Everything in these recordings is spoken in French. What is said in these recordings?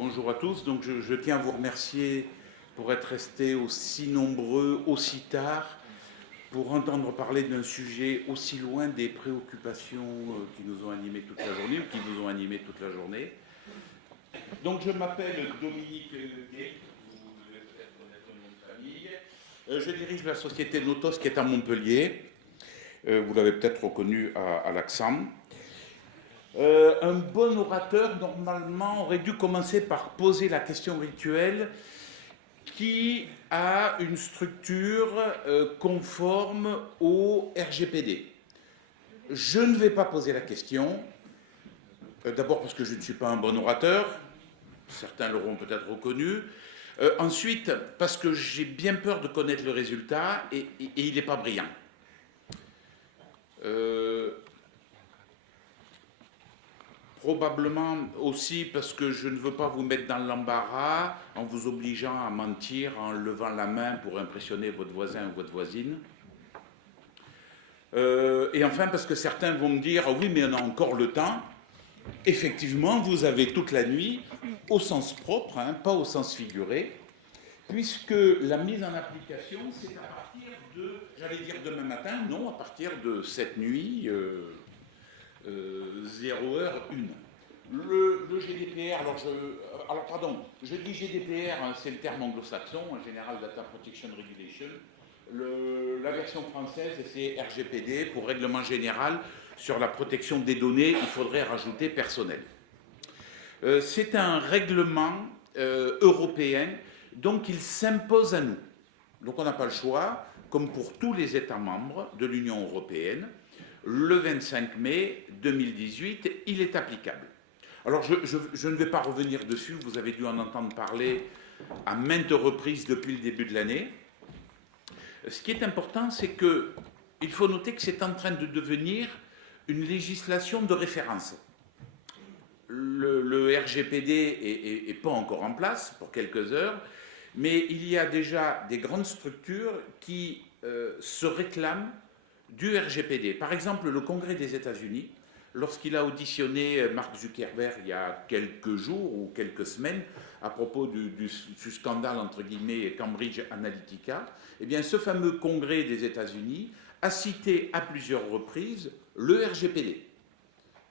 Bonjour à tous. Donc je tiens à vous remercier pour être restés aussi nombreux, aussi tard, pour entendre parler d'un sujet aussi loin des préoccupations qui nous ont animés toute la journée ou qui vous ont animés toute la journée. Donc je m'appelle Dominique Leguet, vous devez peut-être connaître mon nom de famille. Je dirige la société Notos qui est à Montpellier. Vous l'avez peut-être reconnu à l'accent. Un bon orateur, normalement, aurait dû commencer par poser la question rituelle qui a une structure conforme au RGPD. Je ne vais pas poser la question, d'abord parce que je ne suis pas un bon orateur, certains l'auront peut-être reconnu, ensuite parce que j'ai bien peur de connaître le résultat et il n'est pas brillant. Probablement aussi parce que je ne veux pas vous mettre dans l'embarras en vous obligeant à mentir, en levant la main pour impressionner votre voisin ou votre voisine. Et enfin parce que certains vont me dire « oui, mais on a encore le temps ». Effectivement, vous avez toute la nuit, au sens propre, hein, pas au sens figuré, puisque la mise en application, c'est à partir de, j'allais dire demain matin, non, à partir de cette nuit, 0h01. Le GDPR, alors pardon, je dis GDPR, hein, c'est le terme anglo-saxon, General Data Protection Regulation. La version française, c'est RGPD, pour règlement général sur la protection des données, il faudrait rajouter personnel. C'est un règlement européen, donc il s'impose à nous. Donc on n'a pas le choix, comme pour tous les États membres de l'Union européenne. Le 25 mai 2018, il est applicable. Alors je ne vais pas revenir dessus, vous avez dû en entendre parler à maintes reprises depuis le début de l'année. Ce qui est important, c'est qu'il faut noter que c'est en train de devenir une législation de référence. Le RGPD n'est pas encore en place pour quelques heures, mais il y a déjà des grandes structures qui se réclament du RGPD. Par exemple, le Congrès des États-Unis, lorsqu'il a auditionné Mark Zuckerberg il y a quelques jours ou quelques semaines à propos du scandale entre guillemets Cambridge Analytica, eh bien ce fameux Congrès des États-Unis a cité à plusieurs reprises le RGPD.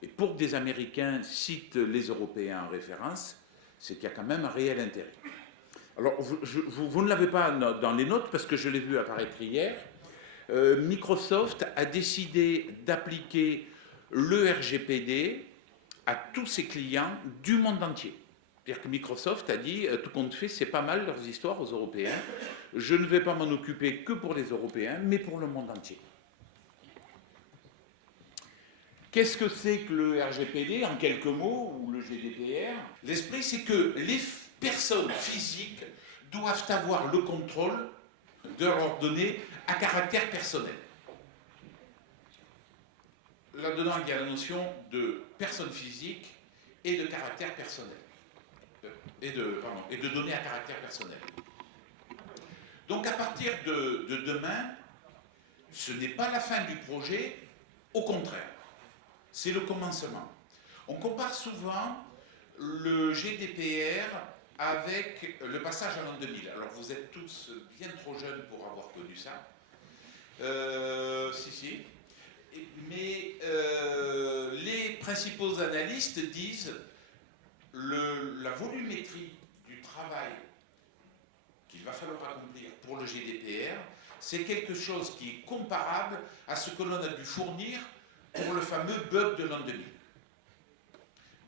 Et pour que des Américains citent les Européens en référence, c'est qu'il y a quand même un réel intérêt. Alors vous ne l'avez pas dans les notes parce que je l'ai vu apparaître hier. Microsoft a décidé d'appliquer le RGPD à tous ses clients du monde entier. C'est-à-dire que Microsoft a dit, tout compte fait, c'est pas mal leurs histoires aux Européens, je ne vais pas m'en occuper que pour les Européens, mais pour le monde entier. Qu'est-ce que c'est que le RGPD, en quelques mots, ou le GDPR? L'esprit, c'est que les personnes physiques doivent avoir le contrôle de leurs données à caractère personnel. Là-dedans, il y a la notion de personne physique et de caractère personnel. Et de données à caractère personnel. Donc à partir de demain, ce n'est pas la fin du projet, au contraire, c'est le commencement. On compare souvent le GDPR avec le passage à l'an 2000. Alors vous êtes tous bien trop jeunes pour avoir connu ça. Si. Mais les principaux analystes disent la volumétrie du travail qu'il va falloir accomplir pour le GDPR, c'est quelque chose qui est comparable à ce que l'on a dû fournir pour le fameux bug de l'an 2000.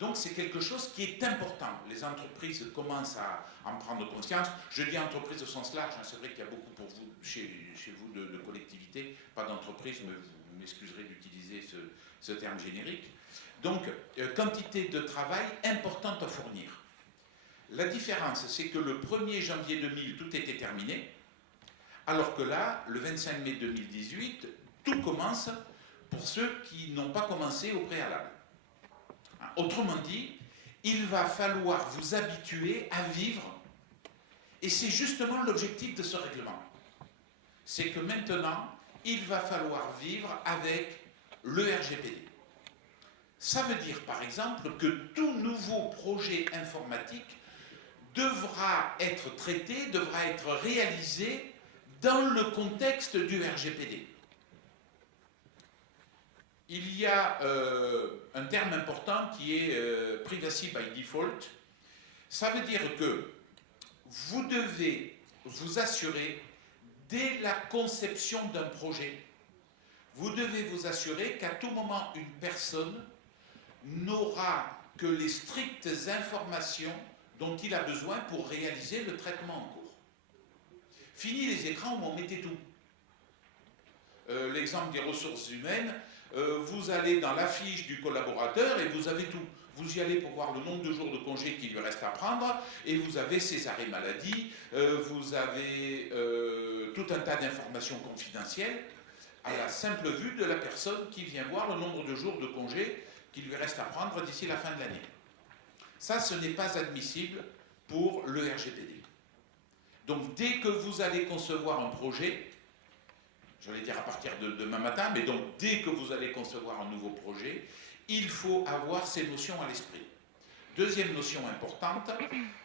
Donc c'est quelque chose qui est important. Les entreprises commencent à en prendre conscience. Je dis entreprise au sens large, hein, c'est vrai qu'il y a beaucoup pour vous, chez vous de collectivités, pas d'entreprise, mais vous m'excuserez d'utiliser ce terme générique. Donc, quantité de travail importante à fournir. La différence, c'est que le 1er janvier 2000, tout était terminé, alors que là, le 25 mai 2018, tout commence pour ceux qui n'ont pas commencé au préalable. Autrement dit, il va falloir vous habituer à vivre, et c'est justement l'objectif de ce règlement. C'est que maintenant, il va falloir vivre avec le RGPD. Ça veut dire, par exemple, que tout nouveau projet informatique devra être traité, devra être réalisé dans le contexte du RGPD. Il y a un terme important qui est privacy by default. Ça veut dire que vous devez vous assurer, dès la conception d'un projet, vous devez vous assurer qu'à tout moment, une personne n'aura que les strictes informations dont il a besoin pour réaliser le traitement en cours. Fini les écrans où on mettait tout. L'exemple des ressources humaines, vous allez dans la fiche du collaborateur et vous avez tout. Vous y allez pour voir le nombre de jours de congé qu'il lui reste à prendre et vous avez ses arrêts maladie, vous avez tout un tas d'informations confidentielles à la simple vue de la personne qui vient voir le nombre de jours de congé qu'il lui reste à prendre d'ici la fin de l'année. Ça, ce n'est pas admissible pour le RGPD. Donc, dès que vous allez concevoir un projet, j'allais dire à partir de demain matin, mais donc dès que vous allez concevoir un nouveau projet, il faut avoir ces notions à l'esprit. Deuxième notion importante,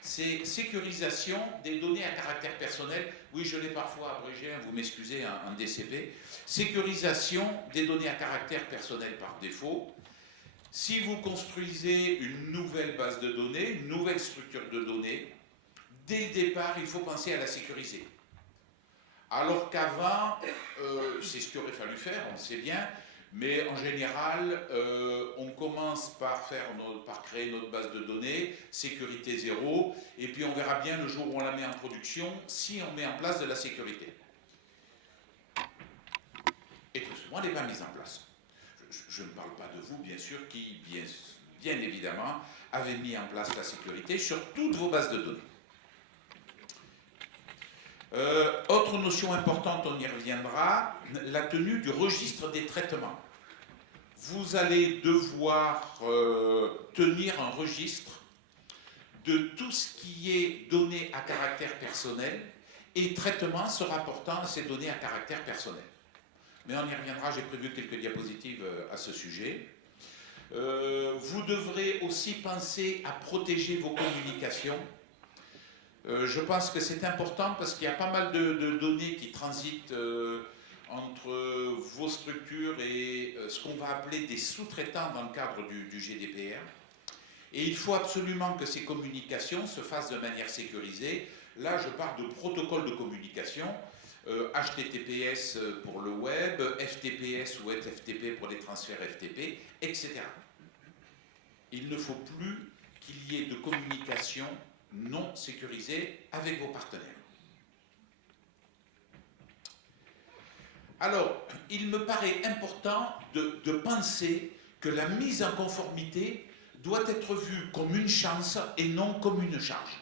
c'est sécurisation des données à caractère personnel. Oui, je l'ai parfois abrégé, vous m'excusez, un DCP. Sécurisation des données à caractère personnel par défaut. Si vous construisez une nouvelle base de données, une nouvelle structure de données, dès le départ, il faut penser à la sécuriser. Alors qu'avant, c'est ce qu'il aurait fallu faire, on le sait bien, mais en général, on commence par créer notre base de données, sécurité zéro, et puis on verra bien le jour où on la met en production, si on met en place de la sécurité. Et tout souvent, elle n'est pas mise en place. Je ne parle pas de vous, bien sûr, qui, bien évidemment, avez mis en place la sécurité sur toutes vos bases de données. Autre notion importante, on y reviendra, la tenue du registre des traitements. Vous allez devoir tenir un registre de tout ce qui est données à caractère personnel et traitement se rapportant à ces données à caractère personnel. Mais on y reviendra, j'ai prévu quelques diapositives à ce sujet. Vous devrez aussi penser à protéger vos communications. Je pense que c'est important parce qu'il y a pas mal de données qui transitent entre vos structures et ce qu'on va appeler des sous-traitants dans le cadre du GDPR. Et il faut absolument que ces communications se fassent de manière sécurisée. Là, je parle de protocole de communication, HTTPS pour le web, FTPS ou FTP pour les transferts FTP, etc. Il ne faut plus qu'il y ait de communication non sécurisée avec vos partenaires. Alors, il me paraît important de penser que la mise en conformité doit être vue comme une chance et non comme une charge.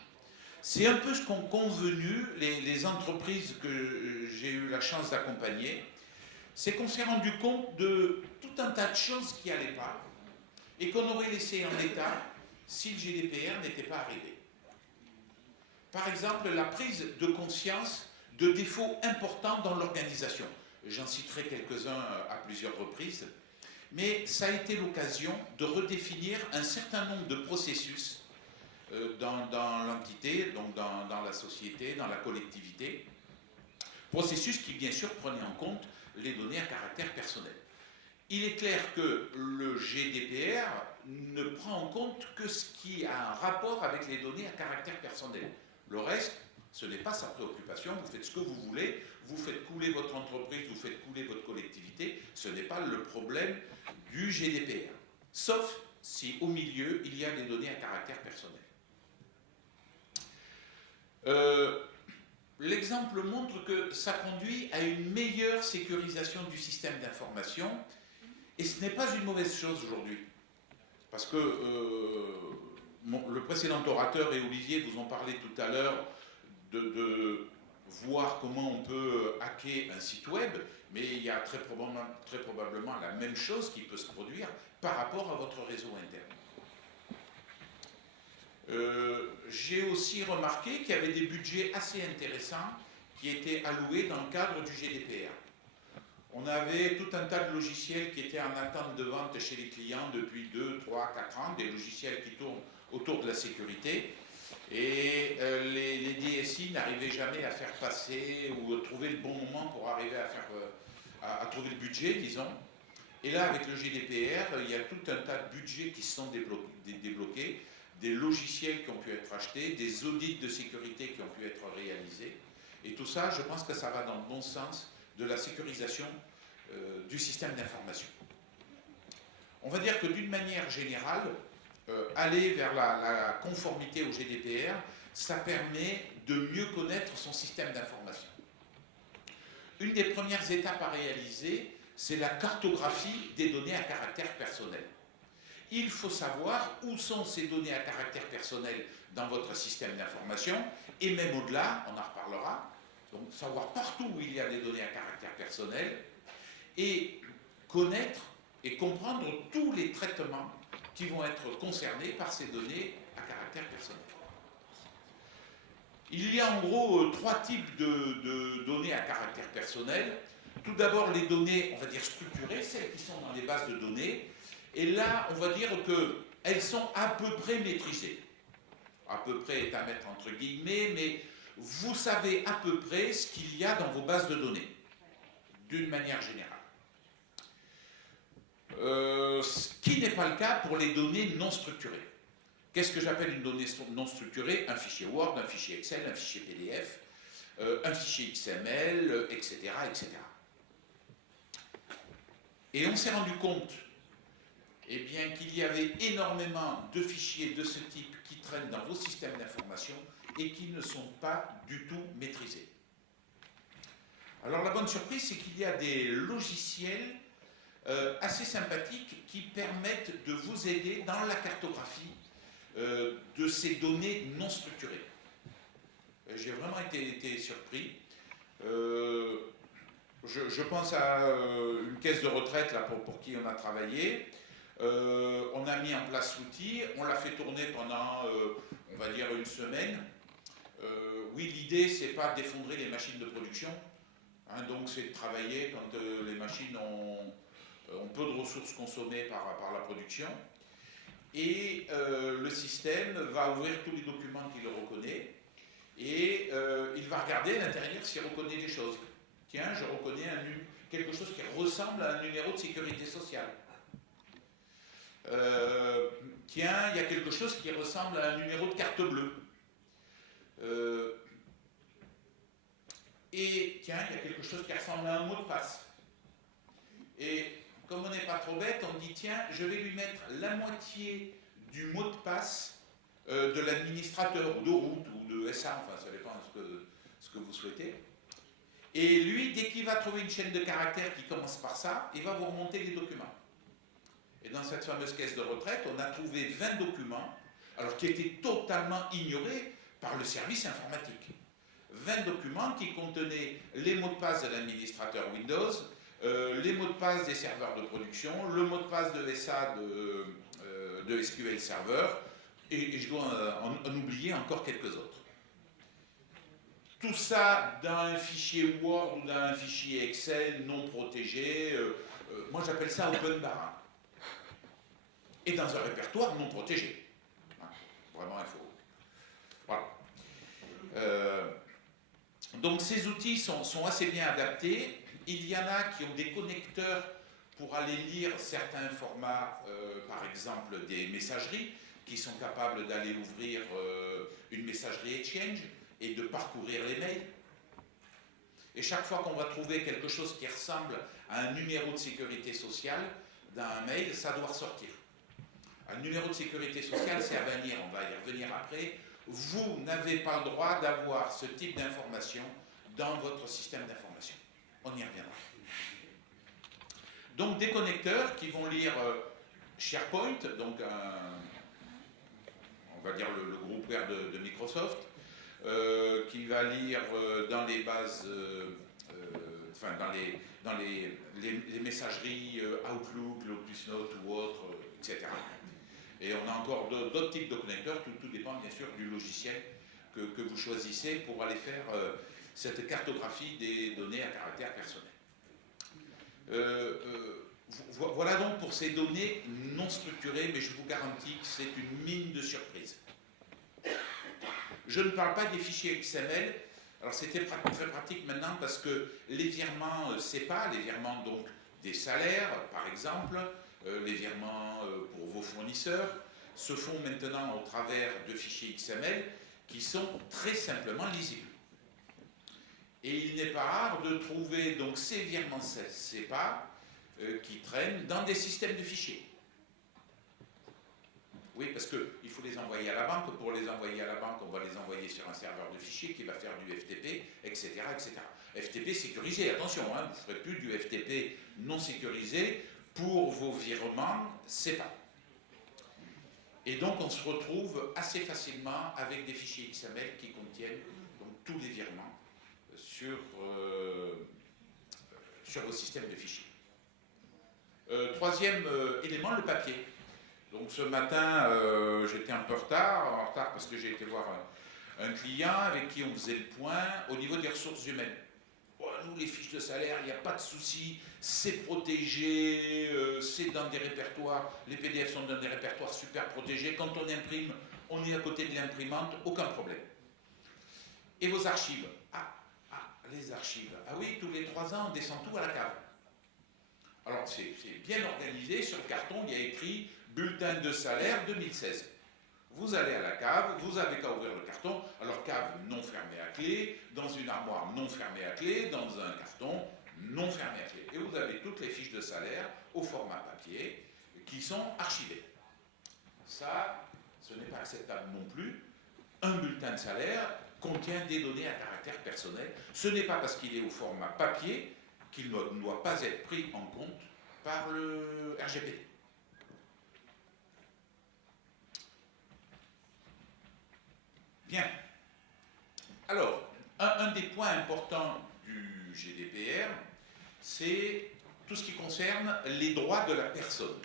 C'est un peu ce qu'ont convenu les entreprises que j'ai eu la chance d'accompagner, c'est qu'on s'est rendu compte de tout un tas de choses qui n'allaient pas et qu'on aurait laissé en état si le GDPR n'était pas arrivé. Par exemple, la prise de conscience de défauts importants dans l'organisation. J'en citerai quelques-uns à plusieurs reprises, mais ça a été l'occasion de redéfinir un certain nombre de processus dans l'entité, donc dans la société, dans la collectivité, processus qui bien sûr prenaient en compte les données à caractère personnel. Il est clair que le GDPR ne prend en compte que ce qui a un rapport avec les données à caractère personnel. Le reste, ce n'est pas sa préoccupation, vous faites ce que vous voulez, vous faites couler votre entreprise, vous faites couler votre collectivité, ce n'est pas le problème du GDPR. Sauf si au milieu, il y a des données à caractère personnel. L'exemple montre que ça conduit à une meilleure sécurisation du système d'information et ce n'est pas une mauvaise chose aujourd'hui. Parce que le précédent orateur et Olivier vous ont parlé tout à l'heure de voir comment on peut hacker un site web, mais il y a très probablement la même chose qui peut se produire par rapport à votre réseau interne. J'ai aussi remarqué qu'il y avait des budgets assez intéressants qui étaient alloués dans le cadre du GDPR. On avait tout un tas de logiciels qui étaient en attente de vente chez les clients depuis 2, 3, 4 ans, des logiciels qui tournent autour de la sécurité. Et les DSI n'arrivaient jamais à faire passer ou trouver le bon moment pour arriver à trouver le budget, disons. Et là, avec le GDPR, il y a tout un tas de budgets qui se sont débloqués, des logiciels qui ont pu être achetés, des audits de sécurité qui ont pu être réalisés. Et tout ça, je pense que ça va dans le bon sens de la sécurisation du système d'information. On va dire que d'une manière générale, aller vers la conformité au GDPR, ça permet de mieux connaître son système d'information. Une des premières étapes à réaliser, c'est la cartographie des données à caractère personnel. Il faut savoir où sont ces données à caractère personnel dans votre système d'information, et même au-delà, on en reparlera, donc savoir partout où il y a des données à caractère personnel, et connaître et comprendre tous les traitements qui vont être concernés par ces données à caractère personnel. Il y a en gros trois types de données à caractère personnel. Tout d'abord, les données, on va dire structurées, celles qui sont dans les bases de données. Et là, on va dire qu'elles sont à peu près maîtrisées. À peu près est à mettre entre guillemets, mais vous savez à peu près ce qu'il y a dans vos bases de données, d'une manière générale. Ce qui n'est pas le cas pour les données non structurées. Qu'est-ce que j'appelle une donnée non structurée? Un fichier Word, un fichier Excel, un fichier PDF, un fichier XML, etc., etc. Et on s'est rendu compte bien, qu'il y avait énormément de fichiers de ce type qui traînent dans vos systèmes d'information et qui ne sont pas du tout maîtrisés. Alors la bonne surprise, c'est qu'il y a des logiciels assez sympathiques qui permettent de vous aider dans la cartographie de ces données non structurées. J'ai vraiment été surpris. Je pense à une caisse de retraite là, pour qui on a travaillé. On a mis en place l'outil, on l'a fait tourner pendant, on va dire, une semaine. Oui, l'idée, c'est pas d'effondrer les machines de production, hein, donc c'est de travailler quand les machines ont peu de ressources consommées par la production. Et le système va ouvrir tous les documents qu'il reconnaît et il va regarder à l'intérieur s'il reconnaît des choses. Tiens, je reconnais quelque chose qui ressemble à un numéro de sécurité sociale. Tiens, il y a quelque chose qui ressemble à un numéro de carte bleue. Et tiens, il y a quelque chose qui ressemble à un mot de passe. Et comme on n'est pas trop bête, on dit tiens, je vais lui mettre la moitié du mot de passe de l'administrateur ou de route ou de SA, enfin ça dépend de ce que vous souhaitez. Et lui, dès qu'il va trouver une chaîne de caractères qui commence par ça, il va vous remonter les documents. Et dans cette fameuse caisse de retraite, on a trouvé 20 documents, alors qui étaient totalement ignorés par le service informatique. 20 documents qui contenaient les mots de passe de l'administrateur Windows, les mots de passe des serveurs de production, le mot de passe de SA de SQL Server, et je dois en oublier encore quelques autres. Tout ça dans un fichier Word ou dans un fichier Excel non protégé, moi j'appelle ça open bar. Et dans un répertoire non protégé. Vraiment, il faut. Voilà. Donc ces outils sont assez bien adaptés. Il y en a qui ont des connecteurs pour aller lire certains formats, par exemple des messageries, qui sont capables d'aller ouvrir une messagerie Exchange et de parcourir les mails. Et chaque fois qu'on va trouver quelque chose qui ressemble à un numéro de sécurité sociale dans un mail, ça doit ressortir. Un numéro de sécurité sociale, c'est à venir, on va y revenir après. Vous n'avez pas le droit d'avoir ce type d'information dans votre système d'information. On y reviendra. Donc des connecteurs qui vont lire SharePoint, donc on va dire le groupeware de Microsoft, qui va lire dans les bases, enfin dans les messageries Outlook, Lotus Note ou autres, etc. Et on a encore d'autres types de connecteurs, tout dépend bien sûr du logiciel que vous choisissez pour aller faire cette cartographie des données à caractère personnel. Voilà donc pour ces données non structurées, mais je vous garantis que c'est une mine de surprises. Je ne parle pas des fichiers XML. Alors c'était très pratique maintenant parce que les virements SEPA, les virements donc des salaires par exemple, les virements pour vos fournisseurs, se font maintenant au travers de fichiers XML qui sont très simplement lisibles. Et il n'est pas rare de trouver donc ces virements SEPA qui traînent dans des systèmes de fichiers. Oui, parce qu'il faut les envoyer à la banque. Pour les envoyer à la banque, on va les envoyer sur un serveur de fichiers qui va faire du FTP, etc. etc. FTP sécurisé, attention, hein, vous ne ferez plus du FTP non sécurisé pour vos virements SEPA. Et donc on se retrouve assez facilement avec des fichiers XML qui contiennent donc, tous les virements sur vos systèmes de fichiers. Troisième élément, le papier. Donc ce matin, j'étais un peu en retard parce que j'ai été voir un client avec qui on faisait le point au niveau des ressources humaines. Bon, nous, les fiches de salaire, il n'y a pas de souci, c'est protégé, c'est dans des répertoires, les PDF sont dans des répertoires super protégés. Quand on imprime, on est à côté de l'imprimante, aucun problème. Et vos archives? Les archives. Ah oui, tous les 3 ans, on descend tout à la cave. Alors, c'est bien organisé. Sur le carton, il y a écrit « Bulletin de salaire 2016 ». Vous allez à la cave, vous avez qu'à ouvrir le carton. Alors, cave non fermée à clé, dans une armoire non fermée à clé, dans un carton non fermé à clé. Et vous avez toutes les fiches de salaire au format papier qui sont archivées. Ça, ce n'est pas acceptable non plus. Un bulletin de salaire contient des données à caractère personnel. Ce n'est pas parce qu'il est au format papier qu'il ne doit pas être pris en compte par le RGPD. Bien. Alors, un des points importants du GDPR, c'est tout ce qui concerne les droits de la personne.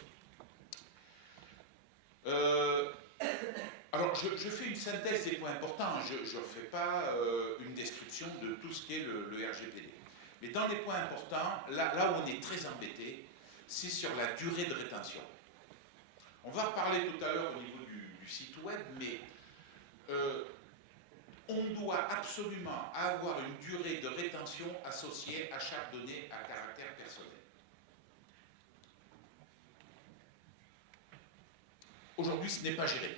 Alors, je fais une synthèse des points importants, je ne fais pas une description de tout ce qu'est le RGPD. Mais dans les points importants, là où on est très embêté, c'est sur la durée de rétention. On va reparler tout à l'heure au niveau du site web, mais on doit absolument avoir une durée de rétention associée à chaque donnée à caractère personnel. Aujourd'hui, ce n'est pas géré.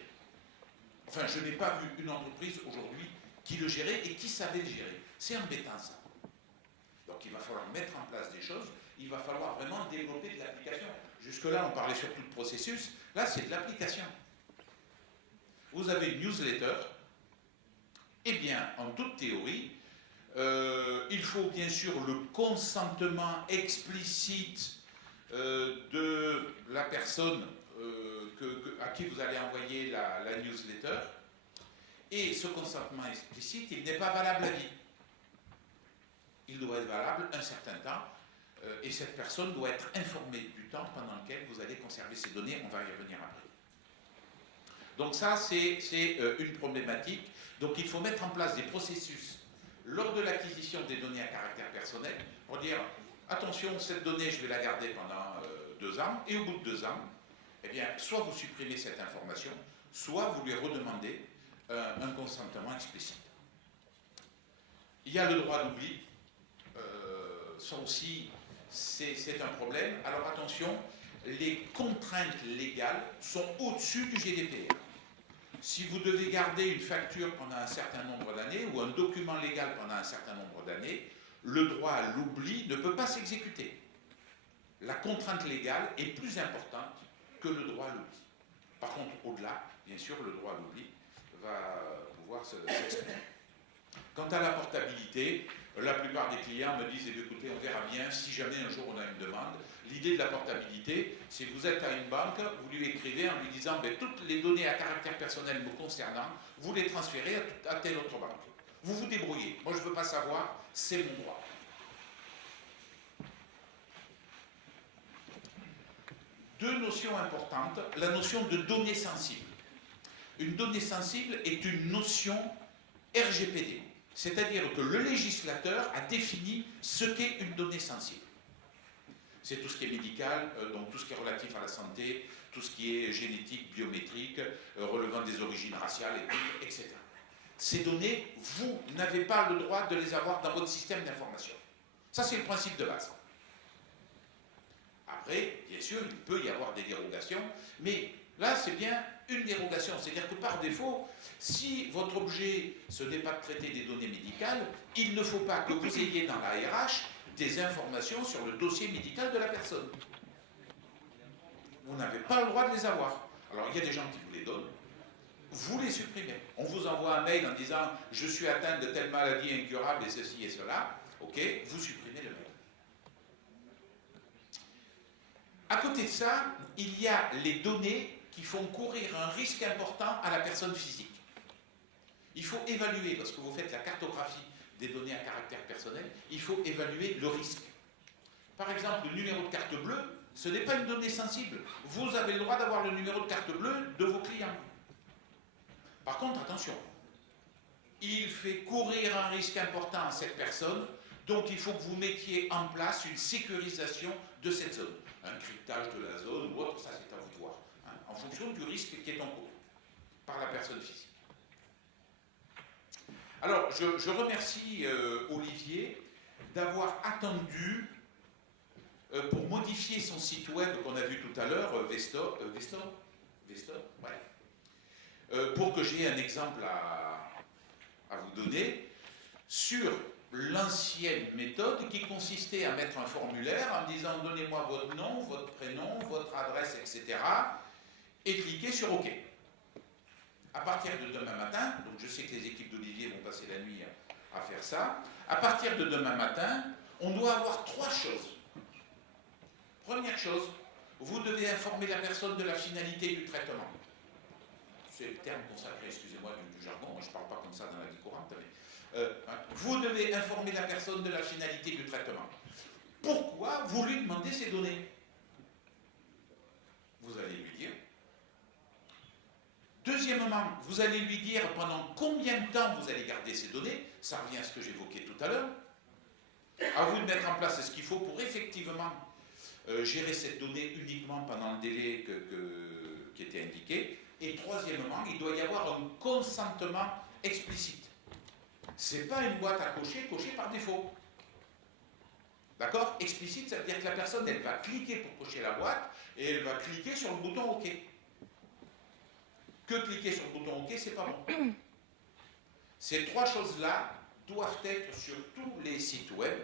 Enfin, je n'ai pas vu une entreprise aujourd'hui qui le gérait et qui savait le gérer. C'est embêtant, ça. Donc, il va falloir mettre en place des choses. Il va falloir vraiment développer de l'application. Jusque-là, on parlait surtout de processus. Là, c'est de l'application. Vous avez une newsletter. Eh bien, en toute théorie, il faut bien sûr le consentement explicite de la personne à qui vous allez envoyer la newsletter. Et ce consentement explicite, il n'est pas valable à vie. Il doit être valable un certain temps. Et cette personne doit être informée du temps pendant lequel vous allez conserver ces données. On va y revenir après. Donc ça, c'est une problématique. Donc il faut mettre en place des processus lors de l'acquisition des données à caractère personnel pour dire, attention, cette donnée, je vais la garder pendant 2 ans, et au bout de 2 ans, eh bien, soit vous supprimez cette information, soit vous lui redemandez un consentement explicite. Il y a le droit à l'oubli. Ça aussi, c'est un problème. Alors attention, les contraintes légales sont au-dessus du GDPR. Si vous devez garder une facture pendant un certain nombre d'années ou un document légal pendant un certain nombre d'années, le droit à l'oubli ne peut pas s'exécuter. La contrainte légale est plus importante que le droit à l'oubli. Par contre, au-delà, bien sûr, le droit à l'oubli va pouvoir s'exprimer. Quant à la portabilité, la plupart des clients me disent, écoutez, on verra bien si jamais un jour on a une demande. L'idée de la portabilité, c'est que vous êtes à une banque, vous lui écrivez en lui disant, toutes les données à caractère personnel me concernant, vous les transférez à telle autre banque. Vous vous débrouillez. Moi, je ne veux pas savoir, c'est mon droit. Deux notions importantes. La notion de données sensibles. Une donnée sensible est une notion RGPD. C'est-à-dire que le législateur a défini ce qu'est une donnée sensible. C'est tout ce qui est médical, donc tout ce qui est relatif à la santé, tout ce qui est génétique, biométrique, relevant des origines raciales, ethniques, etc. ces données, vous n'avez pas le droit de les avoir dans votre système d'information. Ça, c'est le principe de base. Après, bien sûr, il peut y avoir des dérogations, mais là, c'est bien une dérogation. C'est-à-dire que par défaut, si votre objet, ce n'est pas de traiter des données médicales, il ne faut pas que vous ayez dans la RH des informations sur le dossier médical de la personne. Vous n'avez pas le droit de les avoir. Alors, il y a des gens qui vous les donnent. Vous les supprimez. On vous envoie un mail en disant « Je suis atteint de telle maladie incurable et ceci et cela ». Ok, vous supprimez le mail. À côté de ça, il y a les données qui font courir un risque important à la personne physique. Il faut évaluer, lorsque vous faites la cartographie des données à caractère personnel, il faut évaluer le risque. Par exemple, le numéro de carte bleue, ce n'est pas une donnée sensible. Vous avez le droit d'avoir le numéro de carte bleue de vos clients. Par contre, attention, il fait courir un risque important à cette personne, donc il faut que vous mettiez en place une sécurisation de cette zone. Un cryptage de la zone ou autre, ça c'est à vous de voir, hein, en fonction du risque qui est en cours par la personne physique. Alors, je remercie Olivier d'avoir attendu pour modifier son site web qu'on a vu tout à l'heure, Vestor, ouais. Pour que j'ai un exemple à vous donner sur l'ancienne méthode qui consistait à mettre un formulaire en disant donnez-moi votre nom, votre prénom, votre adresse, etc. et cliquer sur OK. À partir de demain matin, donc je sais que les équipes d'Olivier vont passer la nuit à faire ça, à partir de demain matin, on doit avoir 3 choses. Première chose, vous devez informer la personne de la finalité du traitement. C'est le terme consacré, excusez-moi, du jargon, moi je ne parle pas comme ça dans la vie courante, mais vous devez informer la personne de la finalité du traitement. Pourquoi vous lui demandez ces données? Vous allez lui dire. Deuxièmement, vous allez lui dire pendant combien de temps vous allez garder ces données. Ça revient à ce que j'évoquais tout à l'heure. À vous de mettre en place ce qu'il faut pour effectivement gérer cette donnée uniquement pendant le délai qui était indiqué. Et troisièmement, il doit y avoir un consentement explicite. Ce n'est pas une boîte à cocher par défaut. D'accord? Explicite, ça veut dire que la personne, elle va cliquer pour cocher la boîte et elle va cliquer sur le bouton OK. Que cliquer sur le bouton OK, c'est pas bon. Ces 3 choses-là doivent être sur tous les sites web,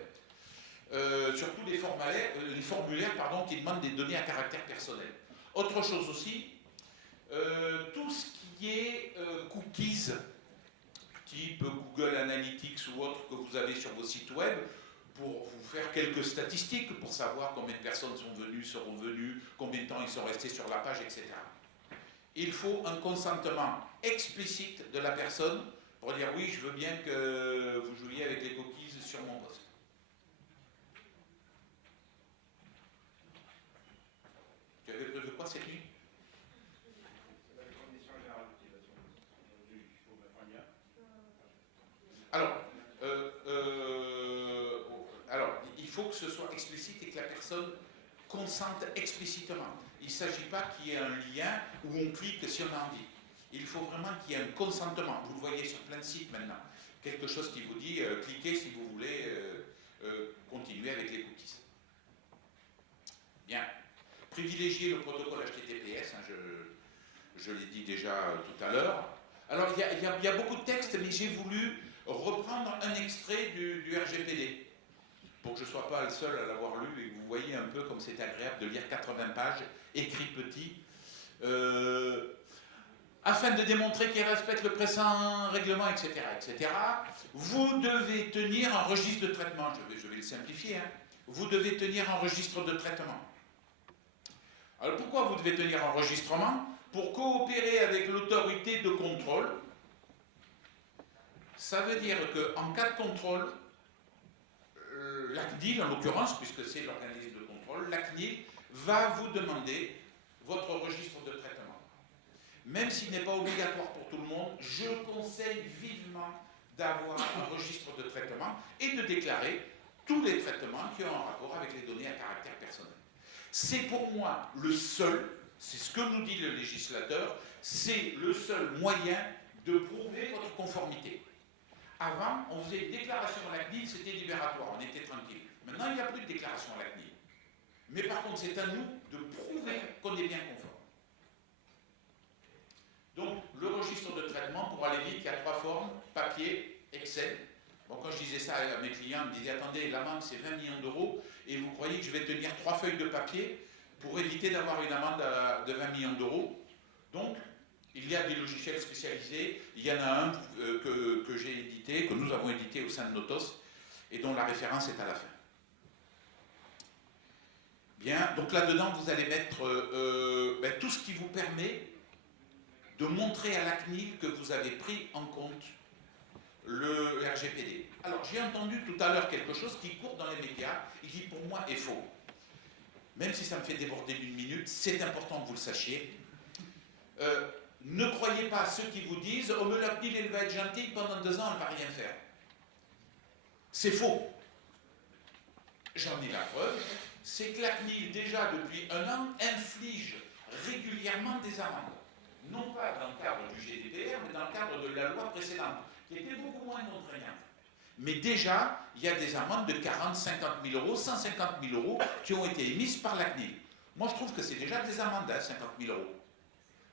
sur tous les formulaires qui demandent des données à caractère personnel. Autre chose aussi, tout ce qui est cookies, type Google Analytics ou autre que vous avez sur vos sites web, pour vous faire quelques statistiques, pour savoir combien de personnes sont venues, seront venues, combien de temps ils sont restés sur la page, etc. Il faut un consentement explicite de la personne pour dire oui, je veux bien que vous jouiez avec les cookies sur mon poste. Tu avais prévu quoi cette nuit? Alors, il faut que ce soit explicite et que la personne consente explicitement. Il ne s'agit pas qu'il y ait un lien où on clique si on a envie. Il faut vraiment qu'il y ait un consentement. Vous le voyez sur plein de sites maintenant. Quelque chose qui vous dit cliquez si vous voulez continuer avec les cookies. Bien. Privilégier le protocole HTTPS, hein, je l'ai dit déjà tout à l'heure. Alors, il y a beaucoup de textes, mais j'ai voulu reprendre un extrait du RGPD, pour que je ne sois pas le seul à l'avoir lu et que vous voyez un peu comme c'est agréable de lire 80 pages, écrit petit, afin de démontrer qu'il respecte le présent règlement, etc., etc., vous devez tenir un registre de traitement. Je vais le simplifier. Hein. Vous devez tenir un registre de traitement. Alors pourquoi vous devez tenir un enregistrement? Pour coopérer avec l'autorité de contrôle. Ça veut dire qu'en cas de contrôle, la CNIL, en l'occurrence, puisque c'est l'organisme de contrôle, la CNIL va vous demander votre registre de traitement. Même s'il n'est pas obligatoire pour tout le monde, je conseille vivement d'avoir un registre de traitement et de déclarer tous les traitements qui ont un rapport avec les données à caractère personnel. C'est pour moi le seul, c'est ce que nous dit le législateur, c'est le seul moyen de prouver votre conformité. Avant, on faisait une déclaration à la CNIL, c'était libératoire, on était tranquille. Maintenant, il n'y a plus de déclaration à la CNIL. Mais par contre, c'est à nous de prouver qu'on est bien conforme. Donc, le registre de traitement, pour aller vite, il y a 3 formes, papier, Excel. Bon, quand je disais ça à mes clients, ils me disaient, attendez, l'amende c'est 20 millions d'euros, et vous croyez que je vais tenir 3 feuilles de papier pour éviter d'avoir une amende de 20 millions d'euros. Donc, il y a des logiciels spécialisés, il y en a un que j'ai édité, que nous avons édité au sein de Notos, et dont la référence est à la fin. Bien, donc là-dedans, vous allez mettre tout ce qui vous permet de montrer à la CNIL que vous avez pris en compte le RGPD. Alors, j'ai entendu tout à l'heure quelque chose qui court dans les médias et qui, pour moi, est faux. Même si ça me fait déborder d'une minute, c'est important que vous le sachiez. Ne croyez pas à ceux qui vous disent « Oh, mais la CNIL, elle va être gentille, pendant 2 ans, elle ne va rien faire. » C'est faux. J'en ai la preuve. C'est que la CNIL, déjà depuis 1 an, inflige régulièrement des amendes. Non pas dans le cadre du GDPR, mais dans le cadre de la loi précédente, qui était beaucoup moins contraignante. Mais déjà, il y a des amendes de 40, 50 000 euros, 150 000 euros qui ont été émises par la CNIL. Moi, je trouve que c'est déjà des amendes, 50 000 euros.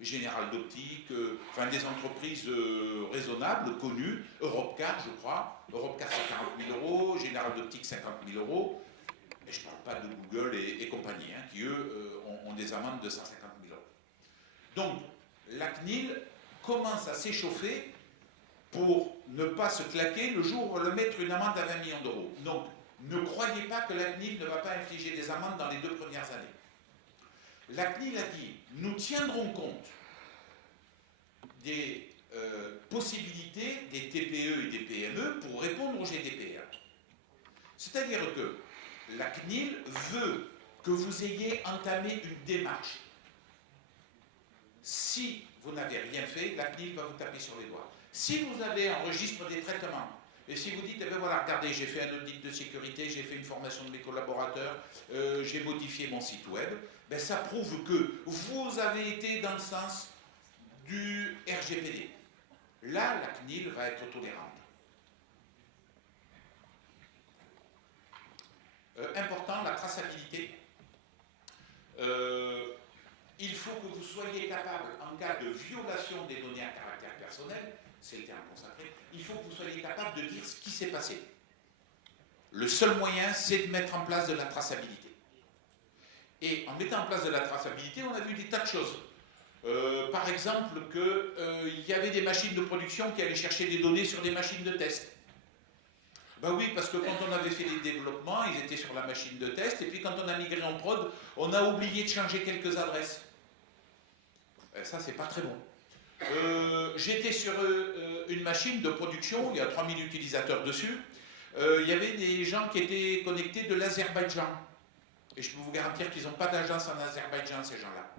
Général d'Optique, enfin des entreprises raisonnables, connues, Europcar, je crois. Europcar, c'est 40 000 euros, Général d'Optique, 50 000 euros. Et je ne parle pas de Google et compagnie, hein, qui, eux, ont des amendes de 150 000 euros. Donc, la CNIL commence à s'échauffer pour ne pas se claquer le jour où on va le mettre une amende à 20 millions d'euros. Donc, ne croyez pas que la CNIL ne va pas infliger des amendes dans les 2 premières années. La CNIL a dit, nous tiendrons compte des possibilités des TPE et des PME pour répondre au GDPR. C'est-à-dire que la CNIL veut que vous ayez entamé une démarche. Si vous n'avez rien fait, la CNIL va vous taper sur les doigts. Si vous avez un registre des traitements, et si vous dites, eh bien voilà, regardez, j'ai fait un audit de sécurité, j'ai fait une formation de mes collaborateurs, j'ai modifié mon site web, ben ça prouve que vous avez été dans le sens du RGPD. Là, la CNIL va être tolérante. Important, la traçabilité. Il faut que vous soyez capable, en cas de violation des données à caractère personnel, c'est le terme consacré, il faut que vous soyez capable de dire ce qui s'est passé. Le seul moyen, c'est de mettre en place de la traçabilité. Et en mettant en place de la traçabilité, on a vu des tas de choses. Par exemple, qu'il y avait des machines de production qui allaient chercher des données sur des machines de test. Ben oui, parce que quand on avait fait les développements, ils étaient sur la machine de test, et puis quand on a migré en prod, on a oublié de changer quelques adresses. Ça, c'est pas très bon. J'étais sur une machine de production, il y a 3000 utilisateurs dessus, il y avait des gens qui étaient connectés de l'Azerbaïdjan. Et je peux vous garantir qu'ils n'ont pas d'agence en Azerbaïdjan, ces gens-là.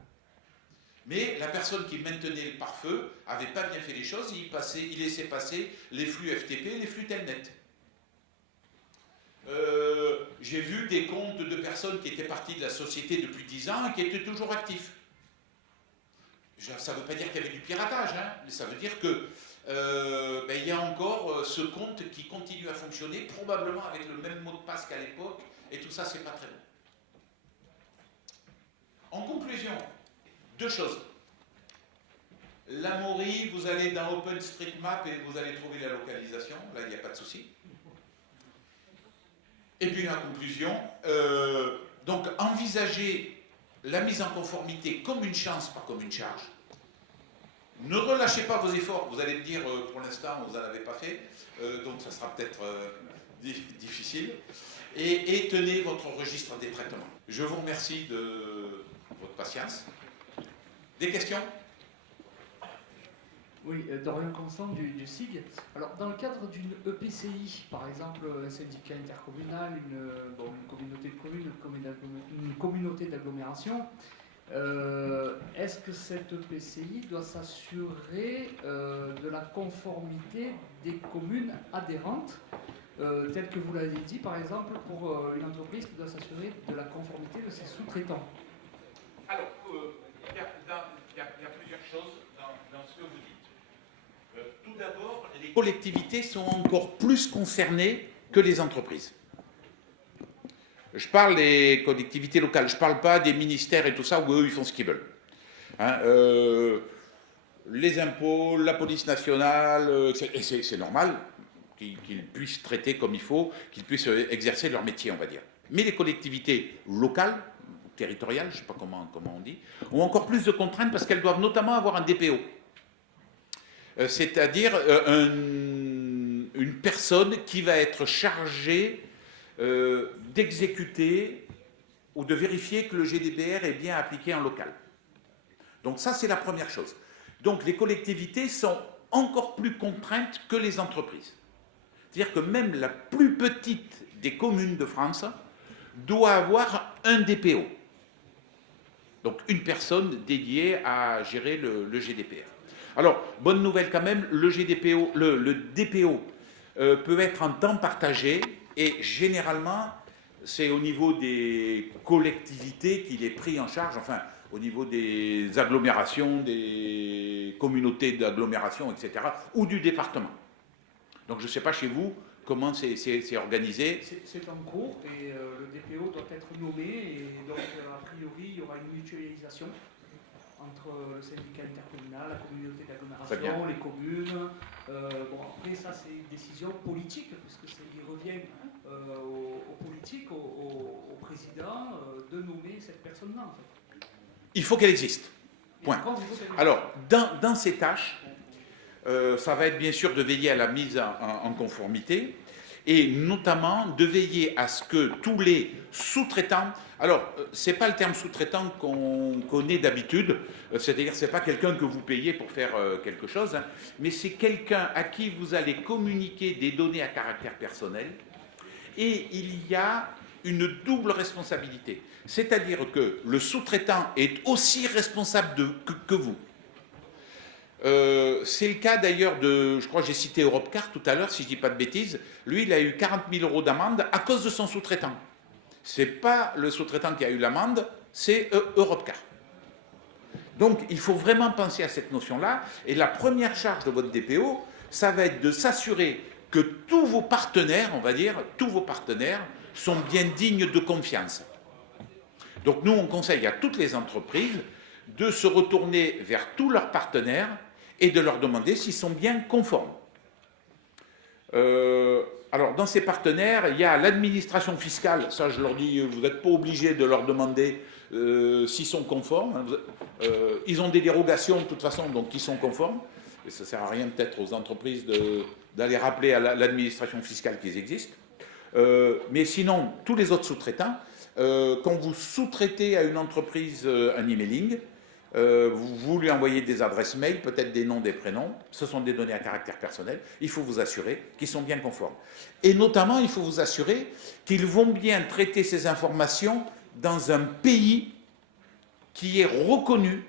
Mais la personne qui maintenait le pare-feu n'avait pas bien fait les choses, il laissait passer les flux FTP, les flux Telnet. J'ai vu des comptes de personnes qui étaient parties de la société depuis 10 ans et qui étaient toujours actifs. Ça ne veut pas dire qu'il y avait du piratage, hein, mais ça veut dire que il y a encore ce compte qui continue à fonctionner, probablement avec le même mot de passe qu'à l'époque, et tout ça, c'est pas très bon. En conclusion, 2 choses. L'Amaury, vous allez dans OpenStreetMap et vous allez trouver la localisation, là il n'y a pas de souci. Et puis la conclusion, donc envisagez la mise en conformité comme une chance, pas comme une charge. Ne relâchez pas vos efforts, vous allez me dire pour l'instant vous n'en avez pas fait, donc ça sera peut-être difficile. Et tenez votre registre des traitements. Je vous remercie de votre patience. Des questions ? Oui, Dorian Constant du SIG. Alors, dans le cadre d'une EPCI, par exemple, un syndicat intercommunal, une communauté de communes, une communauté d'agglomération, est-ce que cette EPCI doit s'assurer de la conformité des communes adhérentes, tel que vous l'avez dit, par exemple, pour une entreprise qui doit s'assurer de la conformité de ses sous-traitants? Alors, il y a plusieurs choses dans ce que vous dites. collectivités sont encore plus concernées que les entreprises. Je parle des collectivités locales, je ne parle pas des ministères et tout ça, où eux, ils font ce qu'ils veulent. Hein, les impôts, la police nationale, c'est normal qu'ils puissent traiter comme il faut, qu'ils puissent exercer leur métier, on va dire. Mais les collectivités locales, territoriales, je ne sais pas comment on dit, ont encore plus de contraintes parce qu'elles doivent notamment avoir un DPO. C'est-à-dire une personne qui va être chargée d'exécuter ou de vérifier que le GDPR est bien appliqué en local. Donc ça, c'est la première chose. Donc les collectivités sont encore plus contraintes que les entreprises. C'est-à-dire que même la plus petite des communes de France doit avoir un DPO. Donc une personne dédiée à gérer le GDPR. Alors, bonne nouvelle quand même, le DPO peut être en temps partagé et généralement, c'est au niveau des collectivités qu'il est pris en charge, enfin, au niveau des agglomérations, des communautés d'agglomération, etc., ou du département. Donc je ne sais pas chez vous comment c'est organisé. C'est en cours et le DPO doit être nommé et donc a priori il y aura une mutualisation entre le syndicat intercommunal, la communauté d'agglomération, les communes. Bon après ça c'est une décision politique puisque il revient aux politiques, au président de nommer cette personne-là en fait. Il faut qu'elle existe. Point. Alors, dans ces tâches, ça va être bien sûr de veiller à la mise en conformité et notamment de veiller à ce que tous les sous-traitants, alors ce n'est pas le terme sous-traitant qu'on connaît d'habitude, c'est-à-dire ce n'est pas quelqu'un que vous payez pour faire quelque chose, hein, mais c'est quelqu'un à qui vous allez communiquer des données à caractère personnel et il y a une double responsabilité. C'est-à-dire que le sous-traitant est aussi responsable que vous. C'est le cas d'ailleurs de, je crois que j'ai cité Europcar tout à l'heure, si je ne dis pas de bêtises. Lui, il a eu 40 000 € d'amende à cause de son sous-traitant. Ce n'est pas le sous-traitant qui a eu l'amende, c'est Europcar. Donc, il faut vraiment penser à cette notion-là. Et la première charge de votre DPO, ça va être de s'assurer que tous vos partenaires, on va dire, tous vos partenaires sont bien dignes de confiance. Donc nous, on conseille à toutes les entreprises de se retourner vers tous leurs partenaires et de leur demander s'ils sont bien conformes. Alors, dans ces partenaires, il y a l'administration fiscale. Ça, je leur dis, vous n'êtes pas obligé de leur demander s'ils sont conformes. Ils ont des dérogations, de toute façon, donc ils sont conformes. Et ça ne sert à rien, peut-être, aux entreprises d'aller rappeler à l'administration fiscale qu'ils existent. Mais sinon, tous les autres sous-traitants, quand vous sous-traitez à une entreprise un emailing, vous lui envoyez des adresses mail, peut-être des noms, des prénoms, ce sont des données à caractère personnel, il faut vous assurer qu'ils sont bien conformes. Et notamment, il faut vous assurer qu'ils vont bien traiter ces informations dans un pays qui est reconnu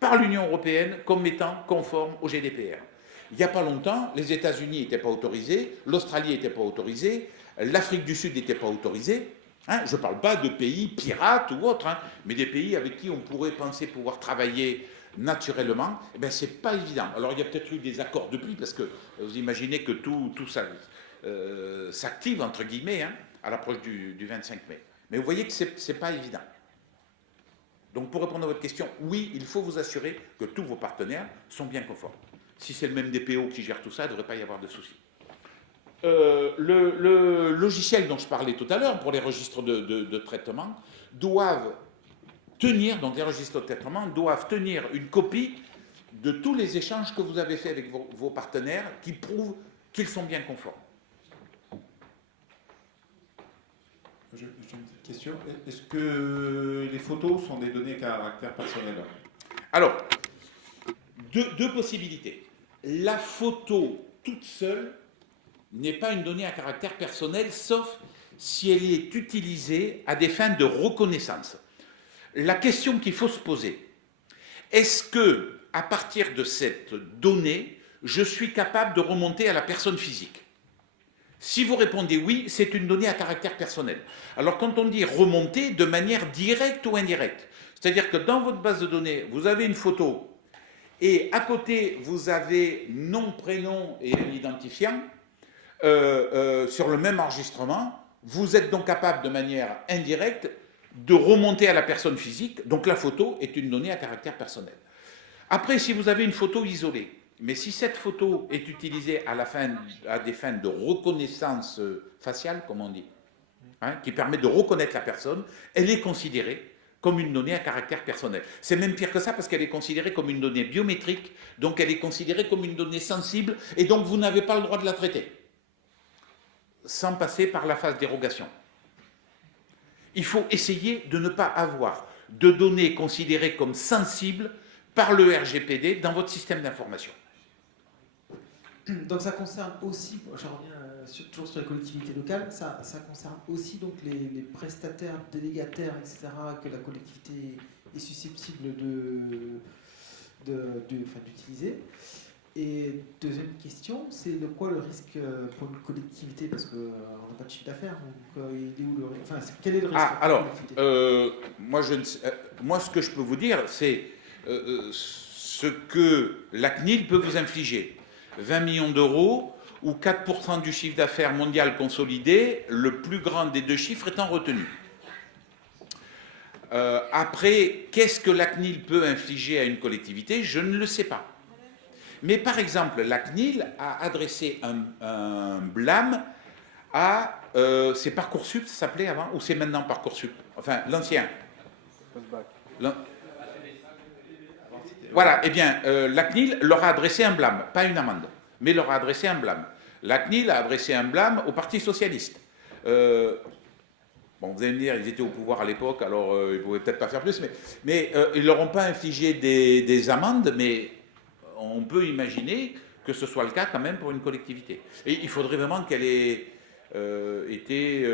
par l'Union européenne comme étant conforme au GDPR. Il n'y a pas longtemps, les États-Unis n'étaient pas autorisés, l'Australie n'était pas autorisée, l'Afrique du Sud n'était pas autorisée. Hein, je ne parle pas de pays pirates ou autres, hein, mais des pays avec qui on pourrait penser pouvoir travailler naturellement. Eh bien, ce n'est pas évident. Alors, il y a peut-être eu des accords depuis, parce que vous imaginez que tout ça s'active, entre guillemets, hein, à l'approche du 25 mai. Mais vous voyez que ce n'est pas évident. Donc, pour répondre à votre question, oui, il faut vous assurer que tous vos partenaires sont bien conformes. Si c'est le même DPO qui gère tout ça, il ne devrait pas y avoir de soucis. Le logiciel dont je parlais tout à l'heure pour les registres de traitement doivent tenir, donc les registres de traitement doivent tenir une copie de tous les échanges que vous avez faits avec vos partenaires qui prouvent qu'ils sont bien conformes. J'ai une petite question. Est-ce que les photos sont des données à caractère personnel? Alors, deux possibilités. La photo toute seule n'est pas une donnée à caractère personnel, sauf si elle est utilisée à des fins de reconnaissance. La question qu'il faut se poser, est-ce que, à partir de cette donnée, je suis capable de remonter à la personne physique? Si vous répondez oui, c'est une donnée à caractère personnel. Alors quand on dit remonter de manière directe ou indirecte, c'est-à-dire que dans votre base de données, vous avez une photo et à côté, vous avez nom, prénom et un identifiant sur le même enregistrement. Vous êtes donc capable de manière indirecte de remonter à la personne physique. Donc la photo est une donnée à caractère personnel. Après, si vous avez une photo isolée, mais si cette photo est utilisée à des fins de reconnaissance faciale, comme on dit, hein, qui permet de reconnaître la personne, elle est considérée comme une donnée à caractère personnel. C'est même pire que ça parce qu'elle est considérée comme une donnée biométrique, donc elle est considérée comme une donnée sensible, et donc vous n'avez pas le droit de la traiter, sans passer par la phase dérogation. Il faut essayer de ne pas avoir de données considérées comme sensibles par le RGPD dans votre système d'information. Donc ça concerne aussi, je reviens toujours sur les collectivités locales, ça concerne aussi donc les prestataires, délégataires, etc., que la collectivité est susceptible d'utiliser. Et deuxième question, c'est de quoi le risque pour une collectivité, parce qu'on n'a pas de chiffre d'affaires, donc il est où le risque, enfin, quel est le risque pour alors, la collectivité moi ce que je peux vous dire, c'est ce que la CNIL peut vous infliger. 20 millions d'euros ou 4% du chiffre d'affaires mondial consolidé, le plus grand des deux chiffres étant retenu. Après, qu'est-ce que la CNIL peut infliger à une collectivité? Je ne le sais pas. Mais par exemple, la CNIL a adressé un blâme à... c'est Parcoursup, ça s'appelait avant? Ou c'est maintenant Parcoursup? Enfin, l'ancien. Voilà, eh bien, la CNIL leur a adressé un blâme, pas une amende, mais leur a adressé un blâme. La CNIL a adressé un blâme au Parti Socialiste. Bon, vous allez me dire, ils étaient au pouvoir à l'époque, alors ils ne pouvaient peut-être pas faire plus, mais ils ne leur ont pas infligé des amendes, mais on peut imaginer que ce soit le cas quand même pour une collectivité. Et il faudrait vraiment qu'elle ait été...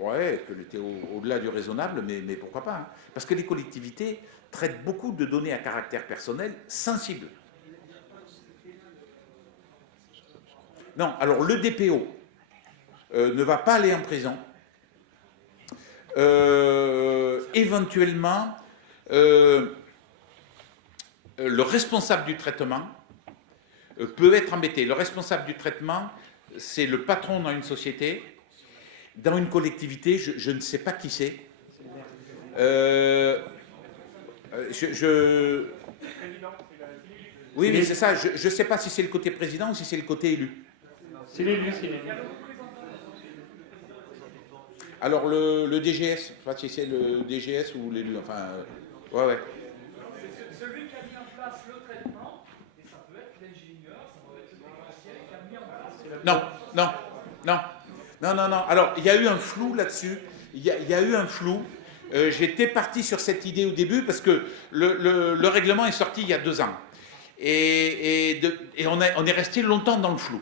ouais, qu'elle était au-delà du raisonnable, mais pourquoi pas, hein. Parce que les collectivités traitent beaucoup de données à caractère personnel sensibles. Non, alors le DPO ne va pas aller en prison. Éventuellement, le responsable du traitement peut être embêté. Le responsable du traitement, c'est le patron dans une société. Dans une collectivité, je ne sais pas qui c'est. Oui, mais c'est ça. Je ne sais pas si c'est le côté président ou si c'est le côté élu. C'est l'élu, c'est l'élu. Alors le DGS, je ne sais pas si c'est le DGS ou l'élu. Enfin, ouais. Celui qui a mis en place le traitement, et ça peut être l'ingénieur, ça peut être le technicien qui a mis en place. Non. Alors, il y a eu un flou là-dessus. Il y a eu un flou. J'étais parti sur cette idée au début parce que le règlement est sorti il y a 2 ans. Et on est resté longtemps dans le flou.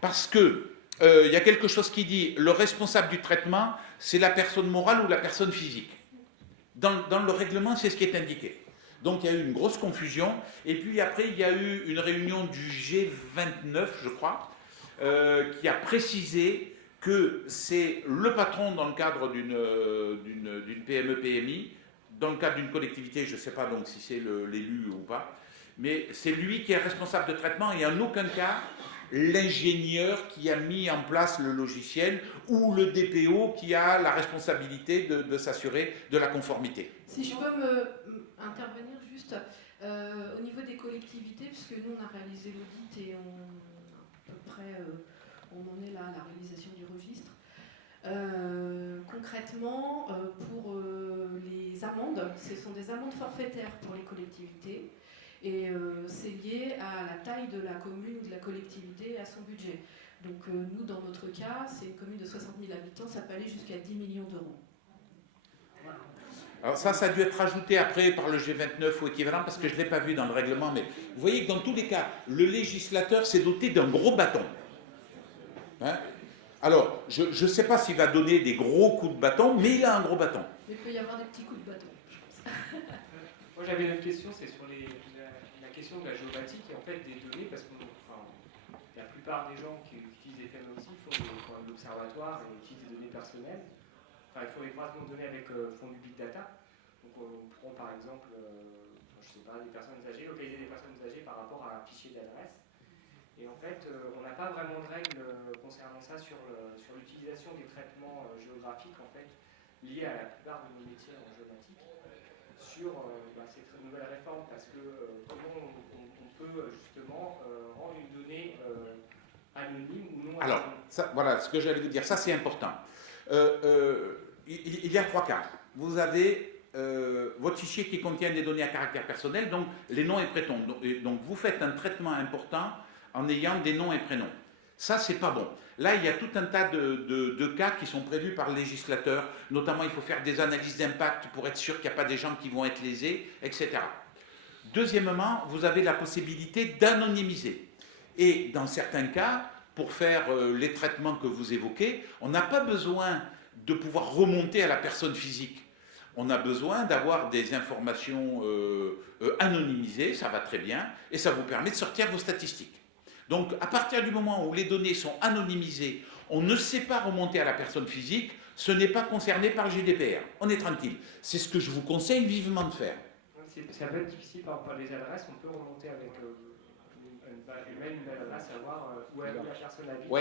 Parce que il y a quelque chose qui dit le responsable du traitement, c'est la personne morale ou la personne physique. Dans le règlement, c'est ce qui est indiqué. Donc il y a eu une grosse confusion. Et puis après, il y a eu une réunion du G29, je crois, qui a précisé que c'est le patron dans le cadre d'une PME-PMI, dans le cadre d'une collectivité, je ne sais pas donc si c'est l'élu ou pas, mais c'est lui qui est responsable de traitement et en aucun cas l'ingénieur qui a mis en place le logiciel ou le DPO qui a la responsabilité de s'assurer de la conformité. Si je peux intervenir juste au niveau des collectivités, puisque nous on a réalisé l'audit et à peu près on en est là à la réalisation du registre. Concrètement, pour les amendes, ce sont des amendes forfaitaires pour les collectivités et c'est lié à la taille de la commune ou de la collectivité et à son budget. Donc nous, dans notre cas, c'est une commune de 60 000 habitants, ça peut aller jusqu'à 10 millions d'euros. Voilà. Alors ça a dû être ajouté après par le G29 ou équivalent parce que je ne l'ai pas vu dans le règlement, mais vous voyez que dans tous les cas, le législateur s'est doté d'un gros bâton. Hein? Alors, je ne sais pas s'il va donner des gros coups de bâton, mais il a un gros bâton. Il peut y avoir des petits coups de bâton, je pense. Moi j'avais une question, c'est sur la question de la géomatique et en fait des données, parce que la plupart des gens qui utilisent les thèmes aussi font l'observatoire et utilisent des données personnelles. Enfin, il faut les croisements de données avec font du big data. Donc on prend par exemple, je je sais pas, des personnes âgées, localiser des personnes âgées par rapport à un fichier d'adresse. Et en fait, on n'a pas vraiment de règles concernant ça sur l'utilisation des traitements géographiques en fait, liés à la plupart de nos métiers en géomatique sur cette nouvelle réforme, parce que comment on peut justement rendre une donnée anonyme ou non anonyme. Alors, ça, voilà ce que j'allais vous dire, ça c'est important. Il y a 3 cas. Vous avez votre fichier qui contient des données à caractère personnel, donc les noms et prénoms. Donc vous faites un traitement important en ayant des noms et prénoms. Ça, c'est pas bon. Là, il y a tout un tas de cas qui sont prévus par le législateur. Notamment, il faut faire des analyses d'impact pour être sûr qu'il n'y a pas des gens qui vont être lésés, etc. Deuxièmement, vous avez la possibilité d'anonymiser. Et dans certains cas, pour faire les traitements que vous évoquez, on n'a pas besoin de pouvoir remonter à la personne physique. On a besoin d'avoir des informations anonymisées, ça va très bien, et ça vous permet de sortir vos statistiques. Donc, à partir du moment où les données sont anonymisées, on ne sait pas remonter à la personne physique, ce n'est pas concerné par le GDPR. On est tranquille. C'est ce que je vous conseille vivement de faire. Ça peut être difficile par les adresses, on peut remonter avec une belle adresse, savoir où la personne habite. Oui.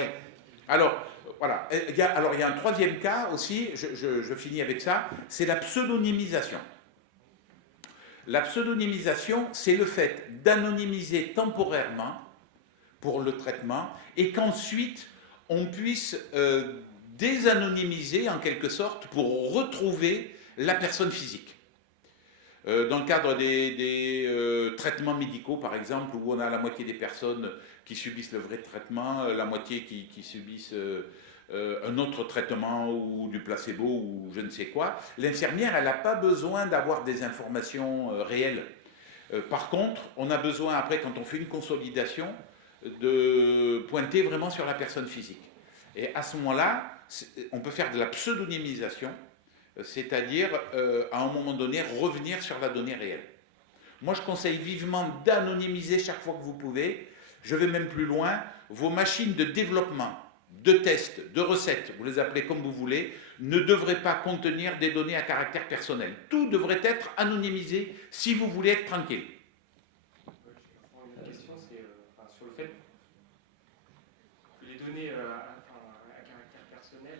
Alors, voilà. Il y a un troisième cas aussi, je finis avec ça, c'est la pseudonymisation. La pseudonymisation, c'est le fait d'anonymiser temporairement pour le traitement et qu'ensuite on puisse désanonymiser en quelque sorte pour retrouver la personne physique. Dans le cadre des traitements médicaux, par exemple, où on a la moitié des personnes qui subissent le vrai traitement, la moitié qui subissent un autre traitement ou du placebo ou je ne sais quoi, l'infirmière, elle n'a pas besoin d'avoir des informations réelles. Par contre, on a besoin, après, quand on fait une consolidation, de pointer vraiment sur la personne physique. Et à ce moment-là, on peut faire de la pseudonymisation, c'est-à-dire, à un moment donné, revenir sur la donnée réelle. Moi, je conseille vivement d'anonymiser chaque fois que vous pouvez. Je vais même plus loin. Vos machines de développement, de tests, de recettes, vous les appelez comme vous voulez, ne devraient pas contenir des données à caractère personnel. Tout devrait être anonymisé si vous voulez être tranquille. Une question, c'est sur le fait que les données à caractère personnel...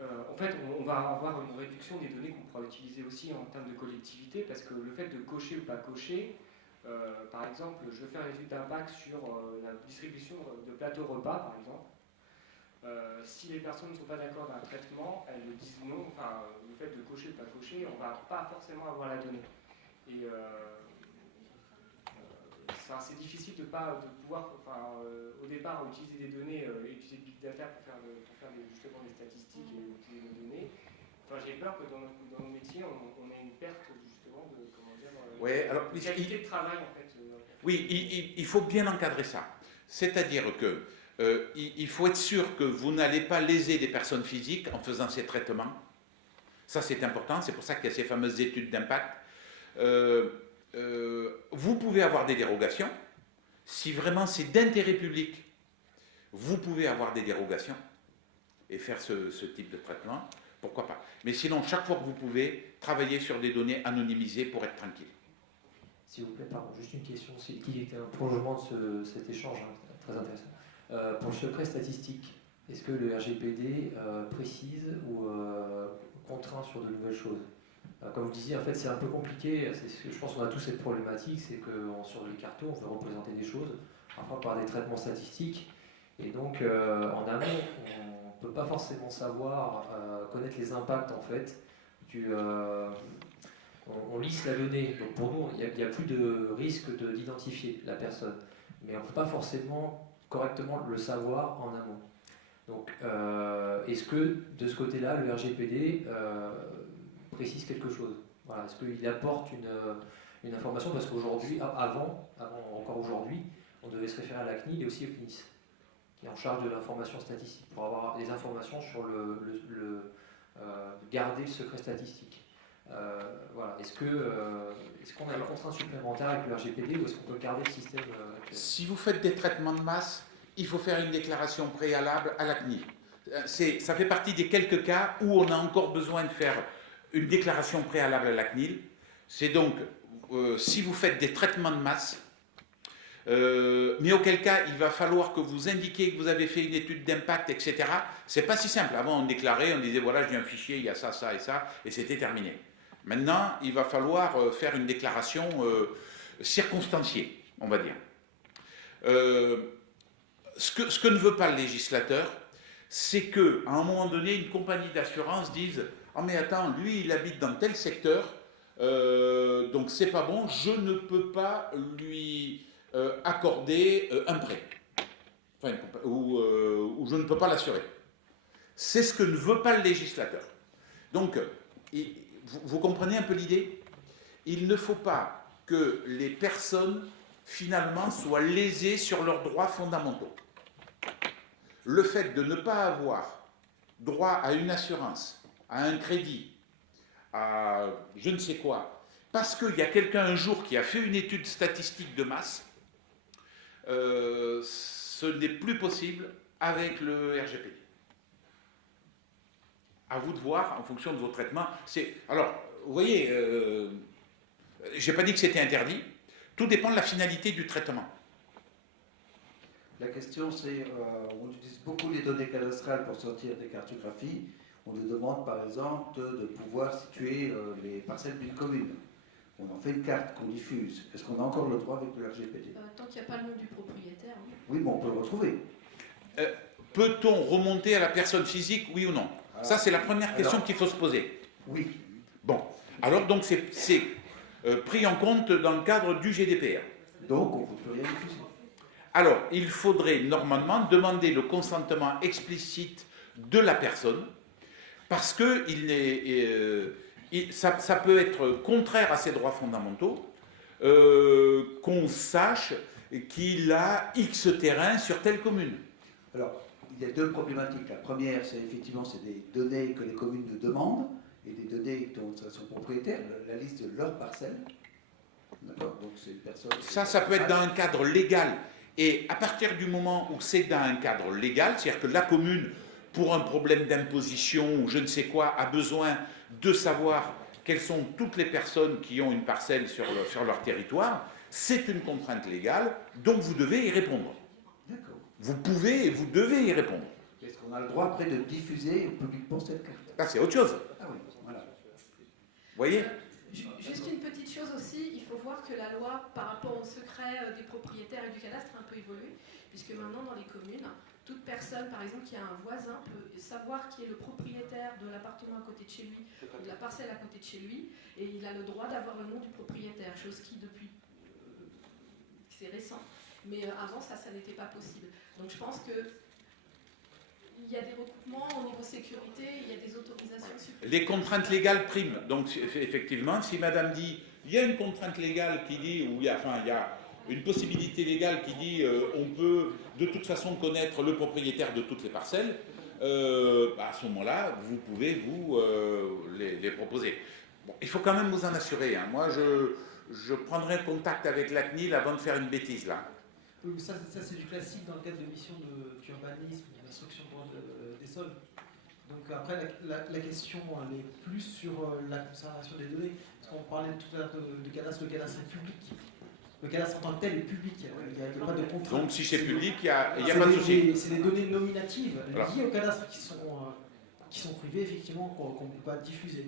en fait, on va avoir une réduction des données qu'on pourra utiliser aussi en termes de collectivité, parce que le fait de cocher ou pas cocher, par exemple, je vais faire une étude d'impact sur la distribution de plateaux repas, par exemple. Si les personnes ne sont pas d'accord d'un traitement, elles me disent non, enfin, le fait de cocher ou pas cocher, on ne va pas forcément avoir la donnée. Et c'est difficile de pouvoir, au départ, utiliser des données, utiliser Big Data pour faire justement des statistiques et utiliser nos données. Enfin, j'ai peur que dans nos métiers, on ait une perte justement de, de qualité de travail en fait. Oui, il faut bien encadrer ça. C'est-à-dire que il faut être sûr que vous n'allez pas léser des personnes physiques en faisant ces traitements. Ça, c'est important. C'est pour ça qu'il y a ces fameuses études d'impact. Vous pouvez avoir des dérogations. Si vraiment c'est d'intérêt public, vous pouvez avoir des dérogations et faire ce type de traitement. Pourquoi pas? Mais sinon, chaque fois que vous pouvez, travailler sur des données anonymisées pour être tranquille. S'il vous plaît, pardon, juste une question qui est un prolongement de cet échange, hein, très intéressant. Pour le secret statistique, est-ce que le RGPD précise ou contraint sur de nouvelles choses? Comme vous disiez, en fait, c'est un peu compliqué. Je pense qu'on a tous cette problématique, c'est que sur les cartons, on veut représenter des choses, parfois par des traitements statistiques. Et donc, en amont, on ne peut pas forcément savoir, connaître les impacts, en fait. On lisse la donnée. Donc, pour nous, il n'y a plus de risque d'identifier la personne. Mais on ne peut pas forcément correctement le savoir en amont. Donc, est-ce que, de ce côté-là, le RGPD précise quelque chose? Voilà, est-ce qu'il apporte une information? Parce qu'aujourd'hui, encore aujourd'hui, on devait se référer à la CNIL et aussi au CNIS, qui est en charge de l'information statistique, pour avoir des informations sur garder le secret statistique. Voilà. Est-ce qu'on a une contrainte supplémentaire avec le RGPD ou est-ce qu'on peut garder le système actuel? Si vous faites des traitements de masse, il faut faire une déclaration préalable à la CNIL. Ça fait partie des quelques cas où on a encore besoin de faire une déclaration préalable à la CNIL. C'est donc, si vous faites des traitements de masse, mais auquel cas il va falloir que vous indiquiez que vous avez fait une étude d'impact, etc. C'est pas si simple. Avant on déclarait, on disait voilà j'ai un fichier, il y a ça, ça et ça, et c'était terminé. Maintenant il va falloir faire une déclaration circonstanciée, on va dire. Ce que ne veut pas le législateur, c'est qu'à un moment donné, une compagnie d'assurance dise « Ah mais attends, lui il habite dans tel secteur, donc c'est pas bon, je ne peux pas lui accorder un prêt. Enfin, ou je ne peux pas l'assurer. » C'est ce que ne veut pas le législateur. Donc, vous comprenez un peu l'idée? Il ne faut pas que les personnes, finalement, soient lésées sur leurs droits fondamentaux. Le fait de ne pas avoir droit à une assurance, à un crédit, à je ne sais quoi, parce qu'il y a quelqu'un un jour qui a fait une étude statistique de masse, ce n'est plus possible avec le RGPD. À vous de voir en fonction de vos traitements. Alors, vous voyez, je n'ai pas dit que c'était interdit, tout dépend de la finalité du traitement. La question c'est, on utilise beaucoup les données cadastrales pour sortir des cartographies. On nous demande par exemple de pouvoir situer les parcelles d'une commune. On en fait une carte qu'on diffuse. Est-ce qu'on a encore le droit avec le RGPD? Tant qu'il n'y a pas le nom du propriétaire. Oui, oui, mais on peut le retrouver. Peut-on remonter à la personne physique, oui ou non? Ça, c'est la première question qu'il faut se poser. Oui. Bon, alors donc c'est pris en compte dans le cadre du GDPR. Donc, on ne peut plus rien diffuser. Alors, il faudrait normalement demander le consentement explicite de la personne, parce que ça peut être contraire à ses droits fondamentaux, qu'on sache qu'il a X terrain sur telle commune. Alors, il y a deux problématiques. La première, c'est effectivement des données que les communes nous demandent, et des données dont elles sont propriétaires, la liste de leurs parcelles. D'accord? Donc, c'est une personne... Ça peut être dans un cadre légal. Et à partir du moment où c'est dans un cadre légal, c'est-à-dire que la commune, pour un problème d'imposition ou je ne sais quoi, a besoin de savoir quelles sont toutes les personnes qui ont une parcelle sur leur territoire, c'est une contrainte légale, donc vous devez y répondre. D'accord. Vous pouvez et vous devez y répondre. Est-ce qu'on a le droit après de diffuser publiquement cette carte? Ça, c'est autre chose. Ah oui, voilà. Vous voyez? Juste une petite chose aussi, il faut voir que la loi par rapport au secret des propriétaires et du cadastre a un peu évolué, puisque maintenant dans les communes, toute personne par exemple qui a un voisin peut savoir qui est le propriétaire de l'appartement à côté de chez lui, ou de la parcelle à côté de chez lui, et il a le droit d'avoir le nom du propriétaire, chose qui depuis, c'est récent, mais avant ça n'était pas possible. Donc je pense que il y a des recoupements au niveau sécurité, il y a des autorisations supplémentaires. Les contraintes légales priment. Donc, effectivement, si madame dit, il y a une contrainte légale qui dit, ou il y a une possibilité légale qui dit, on peut de toute façon connaître le propriétaire de toutes les parcelles, à ce moment-là, vous pouvez les proposer. Bon, il faut quand même vous en assurer. Hein. Moi, je prendrai contact avec la CNIL avant de faire une bêtise, là. Oui, mais ça c'est du classique dans le cadre de missions d'urbanisme, d'instruction des sols. Donc après, la question elle est plus sur la conservation des données. Parce qu'on parlait tout à l'heure de cadastre, le cadastre est public. Le cadastre en tant que tel est public, il n'y a pas de contrainte. Donc si c'est public, il n'y a pas de souci. C'est des données nominatives voilà. liées au cadastre qui sont privées, effectivement, qu'on ne peut pas diffuser.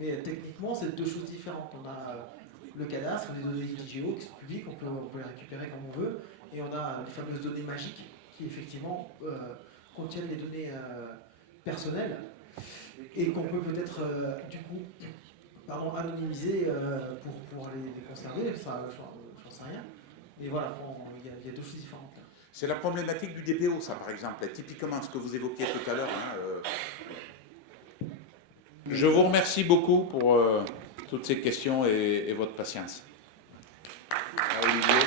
Mais techniquement, c'est deux choses différentes. On a le cadastre, les données IGO qui sont publiques, on peut les récupérer comme on veut. Et on a les fameuses données magiques qui, effectivement, contiennent les données personnelles et qu'on peut peut-être, du coup, anonymiser pour les conserver. Ça, j'en sais rien. Mais voilà, il y a deux choses différentes. C'est la problématique du DPO, ça, par exemple. Typiquement, ce que vous évoquiez tout à l'heure. Hein, Je vous remercie beaucoup pour toutes ces questions et votre patience. Olivier.